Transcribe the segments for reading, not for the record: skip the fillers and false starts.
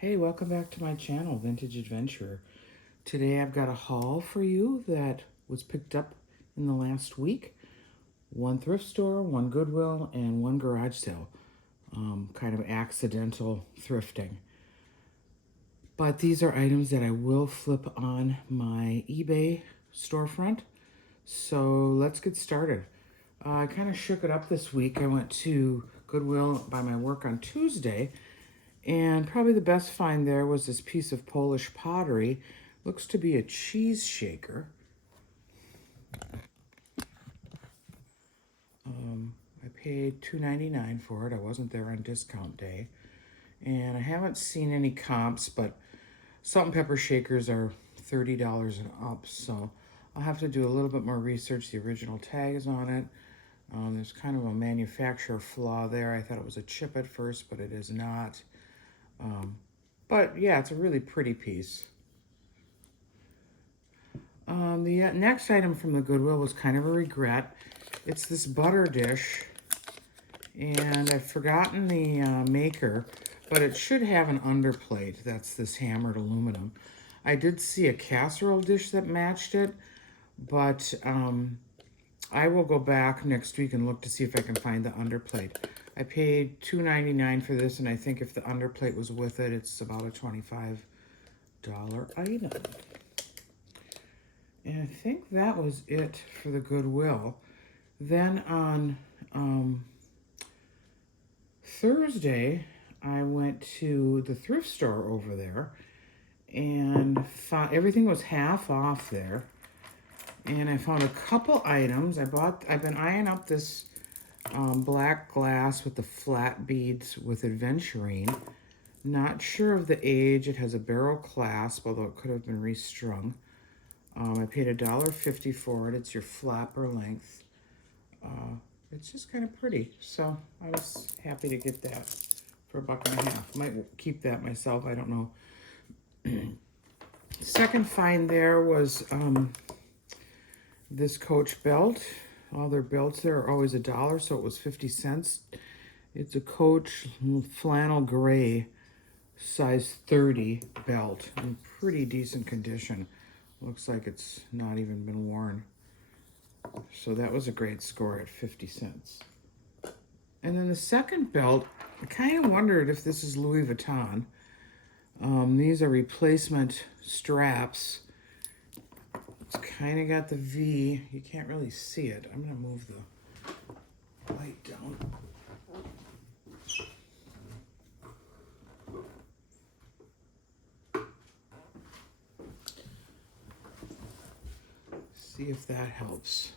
Hey, welcome back to my channel, Vintage Adventurer. Today I've got a haul for you that was picked up in the last week. One thrift store, one Goodwill, and one garage sale. Kind of accidental thrifting. But these are items that I will flip on my eBay storefront. So let's get started. I kind of shook it up this week. I went to Goodwill by my work on Tuesday, and probably the best find there was this piece of Polish pottery. Looks to be a cheese shaker. I paid $2.99 for it. I wasn't there on discount day. And I haven't seen any comps, but salt and pepper shakers are $30 and up. So I'll have to do a little bit more research. The original tag is on it. There's kind of a manufacturer flaw there. I thought it was a chip at first, but it is not. But yeah, it's a really pretty piece. The next item from the Goodwill was kind of a regret. It's this butter dish, and I've forgotten the maker, but it should have an underplate. That's this hammered aluminum. I did see a casserole dish that matched it, but I will go back next week and look to see if I can find the underplate. I paid $2.99 for this, and I think if the underplate was with it, it's about a $25 item. And I think that was it for the Goodwill. Then on Thursday, I went to the thrift store over there and found everything was half off there. And I found a couple items. I've been eyeing up this black glass with the flat beads with adventurine. Not sure of the age. It has a barrel clasp, although it could have been restrung. I paid $1.50 for it. It's your flapper length. It's just kind of pretty, so I was happy to get that for $1.50. Might keep that myself, I don't know. Second find there was this Coach belt. All their belts there are always $1, so it was 50 cents. It's a Coach flannel gray size 30 belt in pretty decent condition. Looks like it's not even been worn. So that was a great score at 50 cents. And then the second belt, I kind of wondered if this is Louis Vuitton. These are replacement straps. It's kind of got the V. You can't really see it. I'm going to move the light down. See if that helps.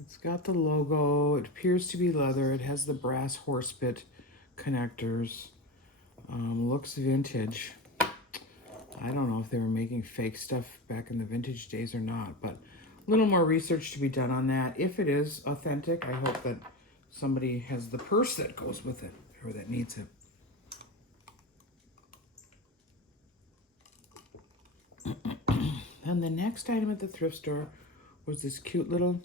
It's got the logo. It appears to be leather. It has the brass horse bit connectors. Looks vintage. I don't know if they were making fake stuff back in the vintage days or not, but a little more research to be done on that. If it is authentic, I hope that somebody has the purse that goes with it or that needs it. And the next item at the thrift store was this cute little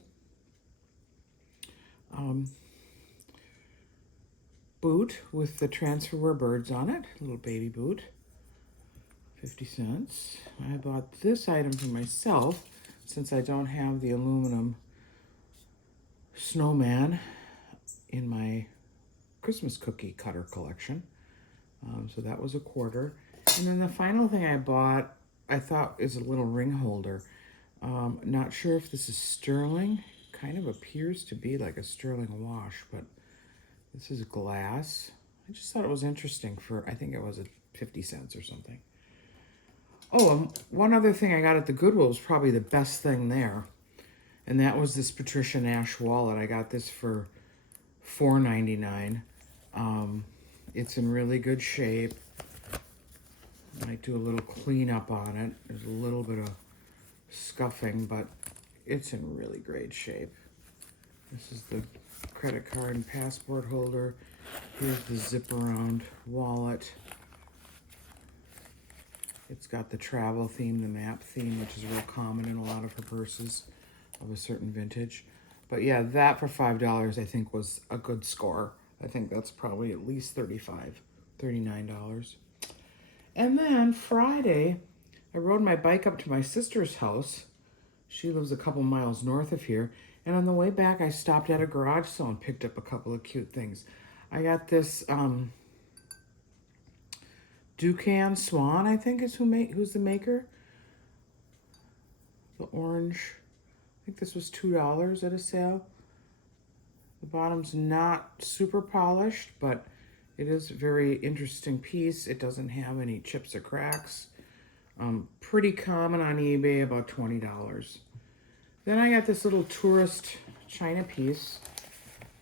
boot with the transferwear birds on it, a little baby boot, 50 cents. I bought this item for myself since I don't have the aluminum snowman in my Christmas cookie cutter collection. So that was $0.25. And then the final thing I bought, I thought is a little ring holder. Not sure if this is sterling. Kind of appears to be like a sterling wash, but this is glass. I just thought it was interesting for, I think it was at 50 cents or something. Oh, one other thing I got at the Goodwill was probably the best thing there. And that was this Patricia Nash wallet. I got this for $4.99. It's in really good shape. Might do a little cleanup on it. There's a little bit of scuffing, but it's in really great shape. This is the credit card and passport holder. Here's the zip around wallet. It's got the travel theme, the map theme, which is real common in a lot of her purses of a certain vintage. But yeah, that for $5 I think was a good score. I think that's probably at least $39. And then Friday, I rode my bike up to my sister's house. She lives a couple miles north of here. And on the way back, I stopped at a garage sale and picked up a couple of cute things. I got this Ducan Swan, I think is who's the maker. The orange. I think this was $2 at a sale. The bottom's not super polished, but it is a very interesting piece. It doesn't have any chips or cracks. Pretty common on eBay, about $20. Then I got this little tourist china piece.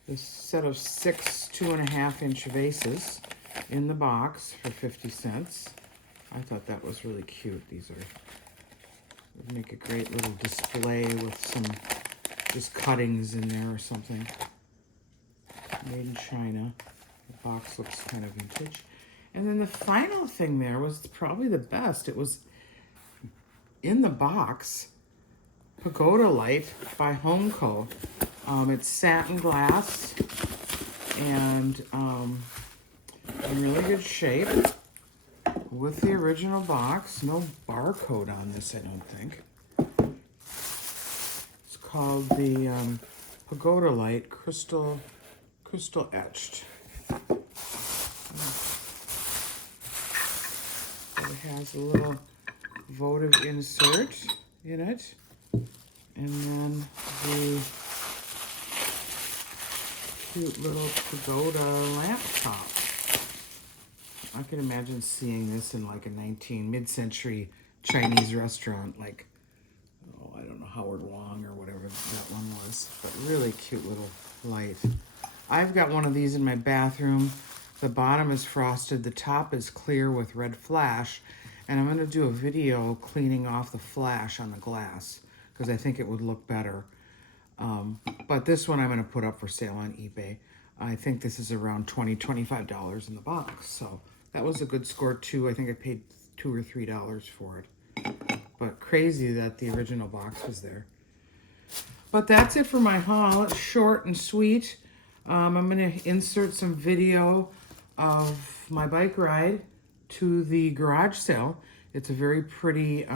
This set of 6 2.5-inch vases in the box for 50 cents. I thought that was really cute. These would make a great little display with some just cuttings in there or something. Made in China. The box looks kind of vintage. And then the final thing there was probably the best. It was in the box, Pagoda Light by Homeco. It's satin glass and in really good shape with the original box. No barcode on this, I don't think. It's called the Pagoda Light Crystal Etched. It has a little votive insert in it, and then the cute little pagoda lamp top. I can imagine seeing this in like a mid-century Chinese restaurant, like, I don't know, Howard Wong or whatever that one was, but really cute little light. I've got one of these in my bathroom. The bottom is frosted, the top is clear with red flash, and I'm going to do a video cleaning off the flash on the glass because I think it would look better. But this one I'm going to put up for sale on eBay. I think this is around $25 in the box, so that was a good score too. I think I paid $2 or $3 for it, but crazy that the original box was there. But that's it for my haul. It's short and sweet. I'm going to insert some video of my bike ride to the garage sale. It's a very pretty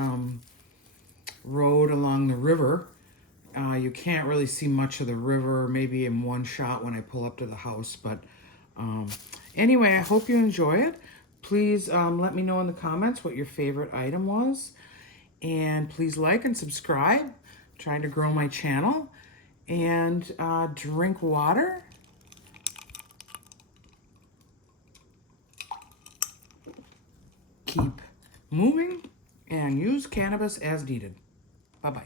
road along the river. You can't really see much of the river, maybe in one shot when I pull up to the house. But anyway, I hope you enjoy it. Please let me know in the comments what your favorite item was. And please like and subscribe. I'm trying to grow my channel. And drink water. Keep moving and use cannabis as needed. Bye-bye.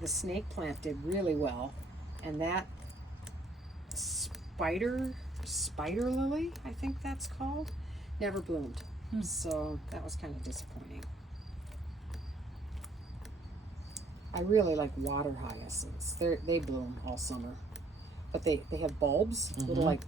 The snake plant did really well, and that spider lily, I think that's called, never bloomed. So that was kind of disappointing. I really like water hyacinths. They bloom all summer, but they have bulbs, little like